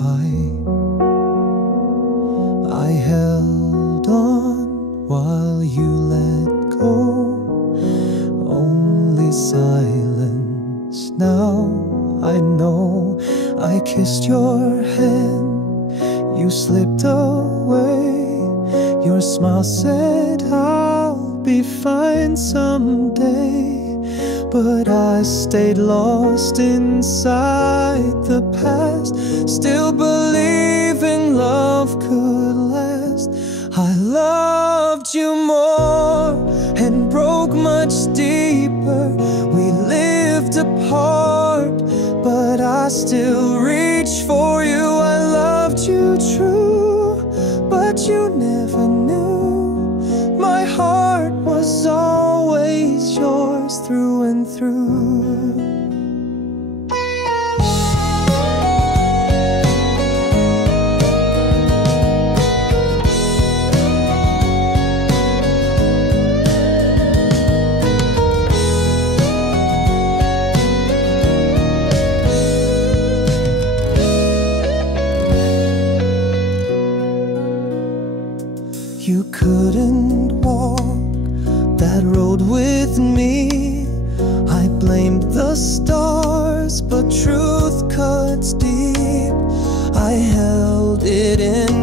by. I held on while you let go. Only silence now. I know I kissed your hand, you slipped away. Your smile said I'll be fine someday. But I stayed lost inside the past, still believing love could last. I loved you more and broke much deeper. We lived apart, but I still reach for you. I loved you true, but you never knew. My heart was always yours through and through. You couldn't walk that road with me. I blamed the stars, but truth cuts deep. I held it in